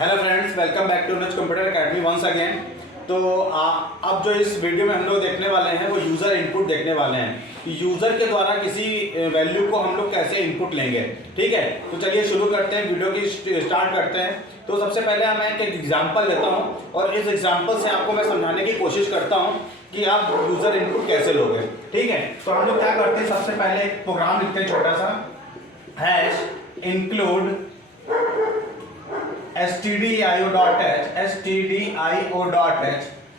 Hello friends, welcome back to Nach computer academy once again. तो अब जो इस वीडियो में हम लोग देखने वाले हैं वो यूज़र इनपुट देखने वाले हैं कि यूज़र के द्वारा किसी वैल्यू को हम लोग कैसे इनपुट लेंगे। ठीक है, तो चलिए शुरू करते हैं, वीडियो की स्टार्ट करते हैं। तो सबसे पहले मैं एक एग्जांपल लेता हूं और इस एग्जांपल से आपको मैं समझाने की कोशिश करता हूं कि आप यूज़र इनपुट कैसे लोगे। ठीक है, तो हम लोग क्या करते हैं, सबसे पहले एक प्रोग्राम लिखते हैं छोटा सा, hash include stdio.h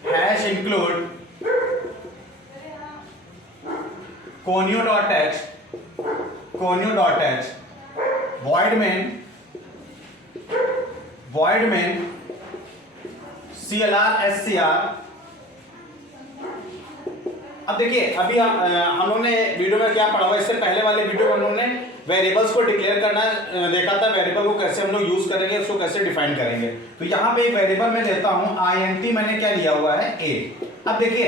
hash include conio.h void main clr scr। अब देखिए, अभी हम लोग ने वीडियो में क्या पढ़ा हुआ, इससे पहले वाले वीडियो में हम लोग ने वेरिएबल्स को डिक्लेयर करना देखा था, वेरिएबल को कैसे हम लोग यूज करेंगे, उसको कैसे डिफाइन करेंगे। तो यहाँ पे एक वेरिएबल मैं लेता हूँ int, मैंने क्या लिया हुआ है a। अब देखिए,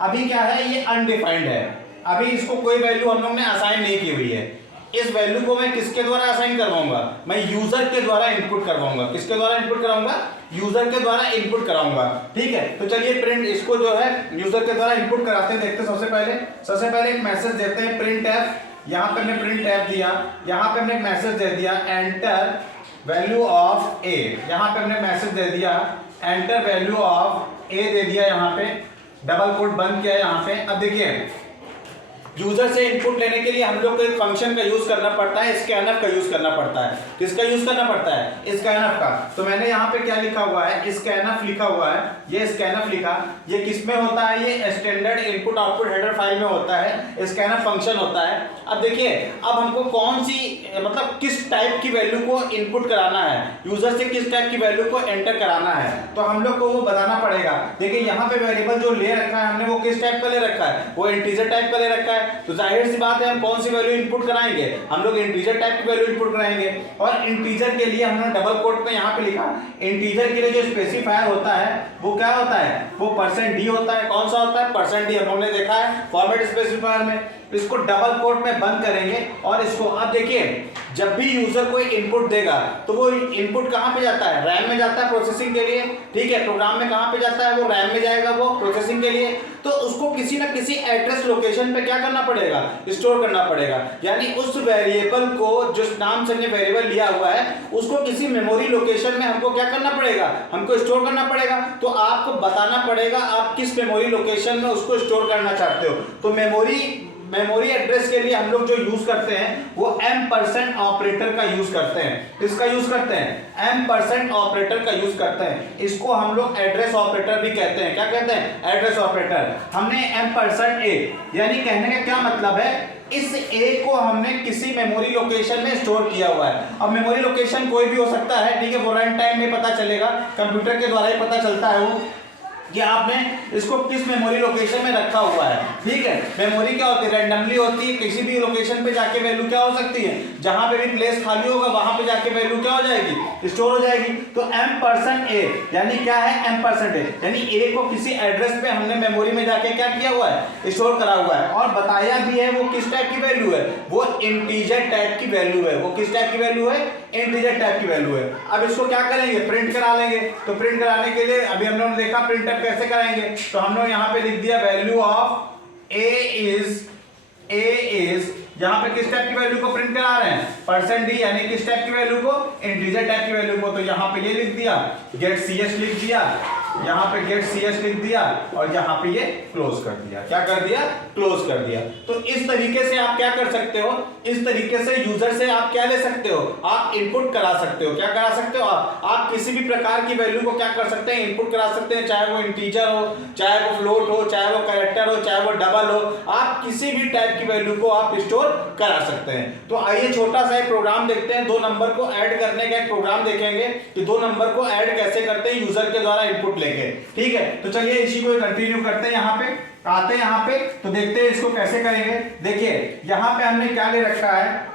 अभी क्या है, ये अनडिफाइंड है, अभी इसको कोई वैल्यू हम लोग ने असाइन नहीं की हुई है। इस वैल्यू को मैं किसके द्वारा असाइन करवाऊंगा, मैं यूजर के द्वारा इनपुट करवाऊंगा। किसके द्वारा इनपुट कराऊंगा, यूजर के द्वारा इनपुट कराऊंगा। ठीक है, तो चलिए प्रिंट इसको जो है यूजर के द्वारा इनपुट कराते हैं, देखते हैं। सबसे पहले एक मैसेज देते हैं प्रिंट एफ। यहाँ पे हमने प्रिंट एफ दिया, यहाँ पे हमने एक मैसेज दे दिया एंटर वैल्यू ऑफ ए। यहाँ पे हमने मैसेज दे दिया एंटर वैल्यू ऑफ ए दे दिया, यहाँ पे डबल कोट बंद किया यहाँ पे। अब देखिए, यूजर से इनपुट लेने के लिए हम लोग को एक फंक्शन का यूज करना पड़ता है, स्कैनफ का यूज करना पड़ता है। किसका यूज करना पड़ता है, स्कैनफ का। तो मैंने यहाँ पे क्या लिखा हुआ है, स्कैनफ लिखा हुआ है, ये स्कैनफ लिखा। ये किस में होता है, ये standard input output header file में होता है, स्कैनफ फंक्शन होता है। अब देखिए, अब हमको कौन सी मतलब किस टाइप की वैल्यू को इनपुट कराना है, यूजर से किस टाइप की वैल्यू को एंटर कराना है, तो हम लोग को वो बताना पड़ेगा। देखिए, यहाँ पे वेरिएबल जो ले रखा है हमने, वो किस टाइप का ले रखा है, वो इंटीजर टाइप का ले रखा है। तो जाहिर सी बात है, हम कौन सी वैल्यू इनपुट कराएंगे, हम लोग इंटीजर टाइप की वैल्यू इनपुट कराएंगे। और इंटीजर के लिए हमने डबल कोट में यहाँ पे लिखा, इंटीजर के लिए जो स्पेसिफायर होता है वो क्या होता है, वो %d होता है। कौन सा होता है, %d, हम लोग ने देखा है फॉर्मेट स्पेसिफायर में। इसको डबल कोट में बंद करेंगे और इसको, अब देखिए, जब भी यूजर कोई इनपुट देगा तो वो इनपुट कहां पे जाता है, रैम में जाता है प्रोसेसिंग के लिए। ठीक है, प्रोग्राम में कहां पे जाता है, वो रैम में जाएगा वो प्रोसेसिंग के लिए। तो उसको किसी ना किसी एड्रेस लोकेशन पे क्या करना पड़ेगा, स्टोर करना पड़ेगा। यानी उस वेरिएबल को, जिस नाम से हमने वेरिएबल लिया हुआ है, उसको किसी मेमोरी लोकेशन में हमको क्या करना पड़ेगा, हमको स्टोर करना पड़ेगा। तो आपको बताना पड़ेगा आप किस मेमोरी लोकेशन में उसको स्टोर करना चाहते हो। तो मेमोरी एड्रेस के लिए हम लोग जो यूज करते हैं वो M% ऑपरेटर का यूज करते हैं। किसका यूज करते हैं, M% ऑपरेटर का यूज करते हैं। इसको हम लोग एड्रेस ऑपरेटर भी कहते हैं। क्या कहते हैं, एड्रेस ऑपरेटर। हमने M%A, यानी कहने का क्या मतलब है, इस A को हमने किसी मेमोरी लोकेशन में स्टोर किया हुआ है। अब मेमोरी लोकेशन कोई भी हो सकता है, ठीक है, वो रन टाइम में पता चलेगा, कंप्यूटर के द्वारा ही पता चलता है वो कि आपने इसको किस मेमोरी लोकेशन में रखा हुआ है। ठीक है, मेमोरी क्या होती है, रैंडमली होती है, किसी भी लोकेशन पे जाके वैल्यू क्या हो सकती है, जहां पे भी प्लेस खाली होगा वहां पे जाके वैल्यू क्या हो जाएगी, स्टोर हो जाएगी। तो M%A यानी क्या है, M%A यानी A को किसी एड्रेस पे हमने मेमोरी में जाके क्या किया हुआ है, स्टोर करा हुआ है। और बताया भी है वो किस टाइप की वैल्यू है, वो इंटीजर टाइप की वैल्यू है। वो किस टाइप की वैल्यू है, इंटीजर टाइप की वैल्यू है। अब इसको क्या करेंगे, प्रिंट करा लेंगे। तो प्रिंट कराने के लिए अभी हम लोगों ने देखा प्रिंट कैसे कराएंगे, तो हम लोग यहाँ पे लिख दिया वैल्यू ऑफ ए इज, यहाँ पे किस टाइप की वैल्यू को प्रिंट करा रहे हैं, %d, यानी किस टाइप की वैल्यू को, इंटीजर टाइप की वैल्यू को। तो यहाँ पे ये लिख दिया, गेट cs लिख दिया, यहाँ पे गेट cs लिख दिया और यहाँ पे ये क्लोज कर दिया। क्या कर दिया, क्लोज कर दिया। तो इस तरीके से आप क्या कर सकते हो, इस तरीके से यूजर से आप क्या ले सकते हो, आप इनपुट करा सकते हो। क्या करा सकते हो आप किसी भी प्रकार की वैल्यू को क्या कर सकते हैं, इनपुट करा सकते हैं, चाहे वो इंटीजर हो, चाहे वो फ्लोट हो, चाहे वो कैरेक्टर हो, चाहे वो डबल हो, आप किसी भी टाइप की वैल्यू को आप स्टोर करा सकते हैं। तो आइए छोटा सा एक प्रोग्राम देखते हैं, 2 नंबर को ऐड करने का एक प्रोग्राम देखेंगे कि 2 नंबर को ऐड कैसे करते हैं यूजर के द्वारा इनपुट लेके। ठीक है, तो चलिए इसी को कंटिन्यू करते हैं। यहाँ पे आते हैं, यहाँ पे तो देखते हैं इसको कैसे करेंगे। देखिए, यहाँ पे हमने क्या ले रखा है,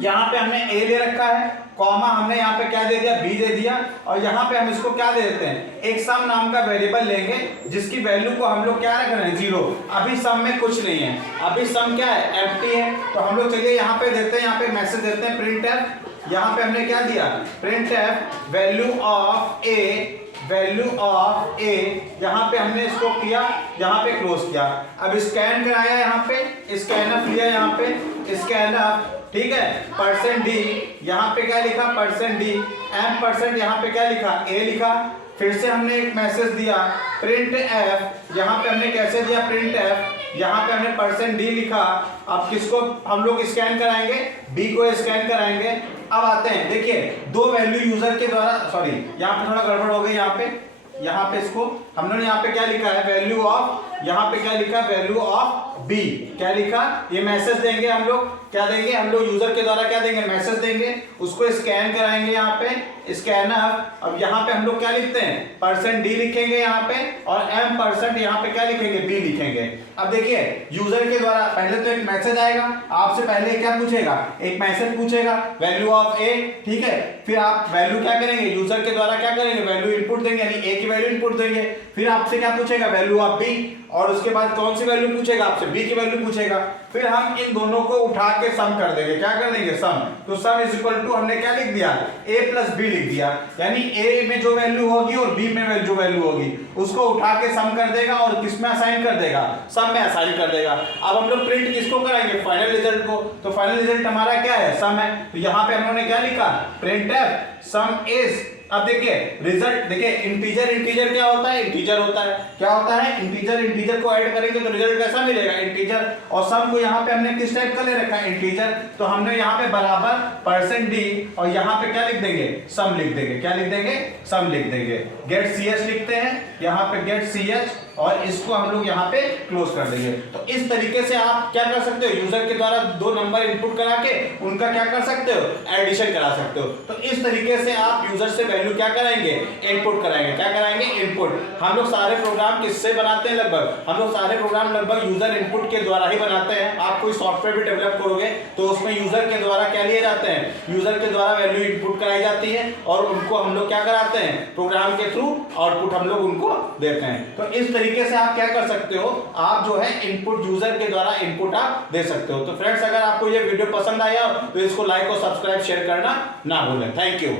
यहाँ पे हमने A ले रखा है, कॉमा हमने यहाँ पे क्या दे दिया, B दे दिया, और यहाँ पे हम इसको क्या दे देते हैं, एक सम नाम का वेरिएबल लेंगे जिसकी वैल्यू को हम लोग क्या रख रहे हैं, 0। अभी सम में कुछ नहीं है, अभी सम क्या है, एम्प्टी है। तो हम लोग चलिए यहाँ पे देते हैं, यहाँ पे मैसेज देते हैं प्रिंट एफ यहाँ पे हमने क्या दिया, printf value of A, value of A, यहाँ पे हमने इसको किया, यहाँ पे क्लोज किया। अब स्कैन कराया, यहाँ पे स्कैनअप लिया, यहाँ पे स्कैनअप, ठीक है, परसेंट डी, यहाँ पे क्या लिखा परसेंट डी, एम परसेंट, यहाँ पे क्या लिखा ए लिखा। फिर से हमने एक मैसेज दिया प्रिंट एफ, यहाँ पे हमने कैसे दिया प्रिंट एफ, यहाँ पे हमने परसेंट डी लिखा। अब किसको हम लोग स्कैन कराएंगे, बी को स्कैन कराएंगे। अब आते हैं, देखिए दो वैल्यू यूजर के द्वारा, सॉरी यहाँ पे थोड़ा गड़बड़ हो गई, यहाँ पे इसको हम लोग यहाँ पे क्या लिखा है वैल्यू ऑफ, यहाँ पे क्या लिखा वैल्यू ऑफ बी, क्या लिखा, ये मैसेज देंगे हम लोग, क्या देंगे हम लोग यूजर के द्वारा क्या देंगे मैसेज देंगे, उसको स्कैन कराएंगे यहाँ पे स्कैनर। अब यहाँ पे हम लोग क्या लिखते हैं परसेंट डी लिखेंगे यहाँ पे, और एम परसेंट यहाँ पे क्या लिखेंगे बी लिखेंगे। अब देखिए यूजर के द्वारा पहले तो एक मैसेज आएगा, आपसे पहले क्या पूछेगा, एक मैसेज पूछेगा वैल्यू ऑफ ए, ठीक है, फिर आप वैल्यू क्या करेंगे यूजर के द्वारा क्या करेंगे वैल्यू इनपुट देंगे, यानी ए की वैल्यू इनपुट देंगे। फिर आपसे क्या पूछेगा वैल्यू ऑफ बी, और उसके बाद कौन सी वैल्यू पूछेगा आपसे बी की वैल्यू पूछेगा। फिर हम इन दोनों को उठा के सम कर देंगे, क्या कर देंगे सम, तो सम इज इक्वल टू हमने क्या लिख दिया a प्लस बी लिख दिया, यानी a में जो वैल्यू होगी और b में जो वैल्यू होगी उसको उठा के सम कर देगा और किस में असाइन कर देगा सम में असाइन कर देगा। अब हम लोग प्रिंट किसको कराएंगे फाइनल रिजल्ट को, तो फाइनल रिजल्ट हमारा क्या है सम है, तो यहाँ पे हम लोगों ने क्या लिखा प्रिंट एफ सम इज। अब देखिए रिजल्ट, देखिए इंटीजर इंटीजर क्या होता है इंटीजर होता है, क्या होता है इंटीजर इंटीजर को ऐड करेंगे तो रिजल्ट कैसा मिलेगा इंटीजर, और सम को यहाँ पे हमने किस टाइप का ले रखा है इंटीजर, तो हमने यहाँ पे बराबर परसेंट डी और यहाँ पे क्या लिख देंगे सम लिख देंगे, क्या लिख देंगे सम लिख देंगे, गेट सी एच लिखते हैं यहाँ पे गेट सी एच, और इसको हम लोग यहाँ पे क्लोज कर देंगे। तो इस तरीके से आप क्या कर सकते हो यूजर के द्वारा दो नंबर इनपुट करा के उनका क्या कर सकते हो एडिशन करा सकते हो। तो इस तरीके से आप यूजर से वैल्यू क्या कराएंगे इनपुट कराएंगे, क्या कराएंगे इनपुट। हम लोग सारे प्रोग्राम किससे बनाते हैं लगभग, हम लोग सारे प्रोग्राम लगभग यूजर इनपुट के द्वारा ही बनाते हैं। आप कोई सॉफ्टवेयर भी डेवलप करोगे तो उसमें यूजर के द्वारा क्या लिए जाते हैं, यूजर के द्वारा वैल्यू इनपुट कराई जाती है और उनको हम लोग क्या कराते हैं प्रोग्राम के थ्रू आउटपुट हम लोग उनको देते हैं। तो इस तरीके से आप क्या कर सकते हो, आप जो है इनपुट यूजर के द्वारा इनपुट आप दे सकते हो। तो फ्रेंड्स अगर आपको ये वीडियो पसंद आया तो इसको लाइक और सब्सक्राइब शेयर करना ना भूलें। Thank you.